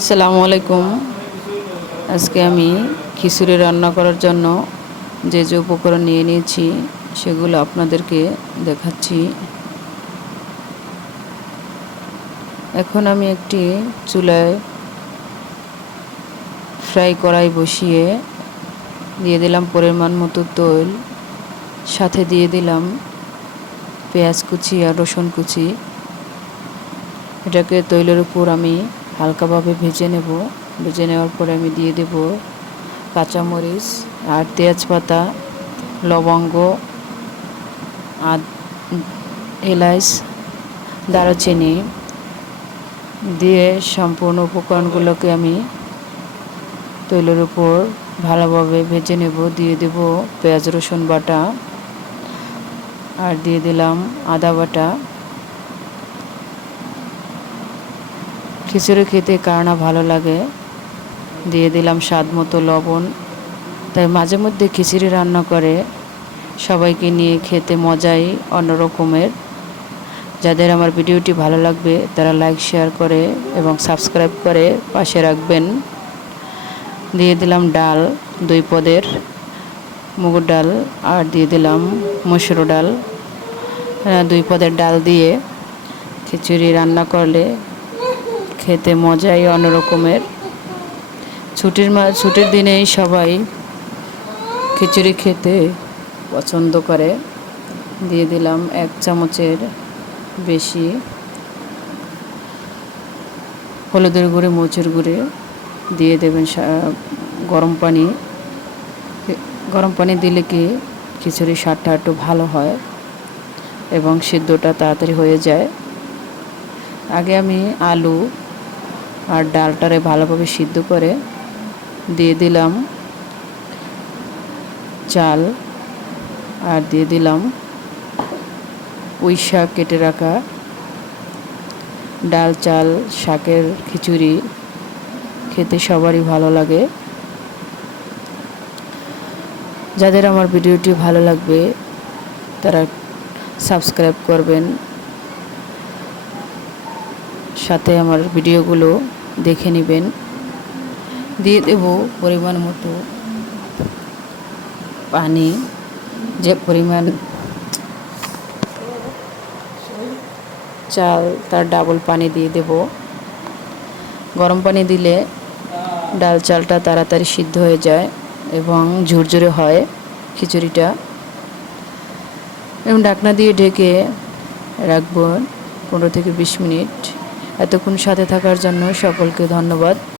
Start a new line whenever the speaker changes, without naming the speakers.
আসসালামু আলাইকুম। আজকে আমি খিচুড়ি রান্না করার জন্য যে যে উপকরণ নিয়ে নিয়েছি, সেগুলো আপনাদেরকে দেখাচ্ছি। এখন আমি একটি চুলায় ফ্রাই কড়াই বসিয়ে দিয়ে দিলাম পরিমাণ মতো তৈল সাথে দিয়ে দিলাম পেঁয়াজ কুচি আর রসুন কুচি। এটাকে তৈলের উপর আমি হালকাভাবে ভেজে নেব। ভেজে নেওয়ার পরে আমি দিয়ে দেব কাঁচামরিচ আর তেজপাতা, লবঙ্গ আর এলাচ দারুচিনি দিয়ে সম্পূর্ণ উপকরণগুলোকে আমি তৈলের উপর ভালোভাবে ভেজে নেব। দিয়ে দেব পেঁয়াজ রসুন বাটা আর দিয়ে দিলাম আদা বাটা। খিচুড়ি খেতে কার না ভালো লাগে। দিয়ে দিলাম স্বাদ মতো লবণ। তাই মাঝে মধ্যে খিচুড়ি রান্না করে। সবাইকে নিয়ে খেতে মজাই অন্যরকমের। যাদের আমার ভিডিওটি ভালো লাগবে, তারা লাইক শেয়ার করে এবং সাবস্ক্রাইব করে পাশে রাখবেন। দিয়ে দিলাম ডাল, দুই পদের মুগুর ডাল আর দিয়ে দিলাম মসুর ডাল। দুই পদের ডাল দিয়ে খিচুড়ি রান্না করলে খেতে মজাই অন্যরকমের। ছুটির মা ছুটির দিনেই সবাই খিচুড়ি খেতে পছন্দ করে। দিয়ে দিলাম এক চামচের বেশি হলুদের গুঁড়ে মচুর গুঁড়ে। দিয়ে দেবেন গরম পানি। গরম পানি দিলে কি খিচুড়ির স্বাদটা একটু ভালো হয় এবং সিদ্ধটা তাড়াতাড়ি হয়ে যায়। আগে আমি আলু আর ডালটারে ভালোভাবে সিদ্ধ করে দিয়ে দিলাম চাল আর দিয়ে দিলাম পুঁই শাক কেটে রাখা ডাল, চাল, শাকের খিচুড়ি। খেতে সবারই ভালো লাগে। যাদের আমার ভিডিওটি ভালো লাগবে, তারা সাবস্ক্রাইব করবেন। সাথে আমার ভিডিওগুলো দেখে নেবেন। দিয়ে দেব পরিমাণ মতো পানি, যে পরিমাণ চাল, তার ডাবল পানি দিয়ে দেব। গরম পানি দিলে ডাল চালটা তাড়াতাড়ি সিদ্ধ হয়ে যায় এবং ঝুরঝুরে হয় খিচুড়িটা। এবং ঢাকনা দিয়ে ঢেকে রাখব পনেরো থেকে বিশ মিনিট। এতক্ষণ সাথে থাকার জন্য সকলকে ধন্যবাদ।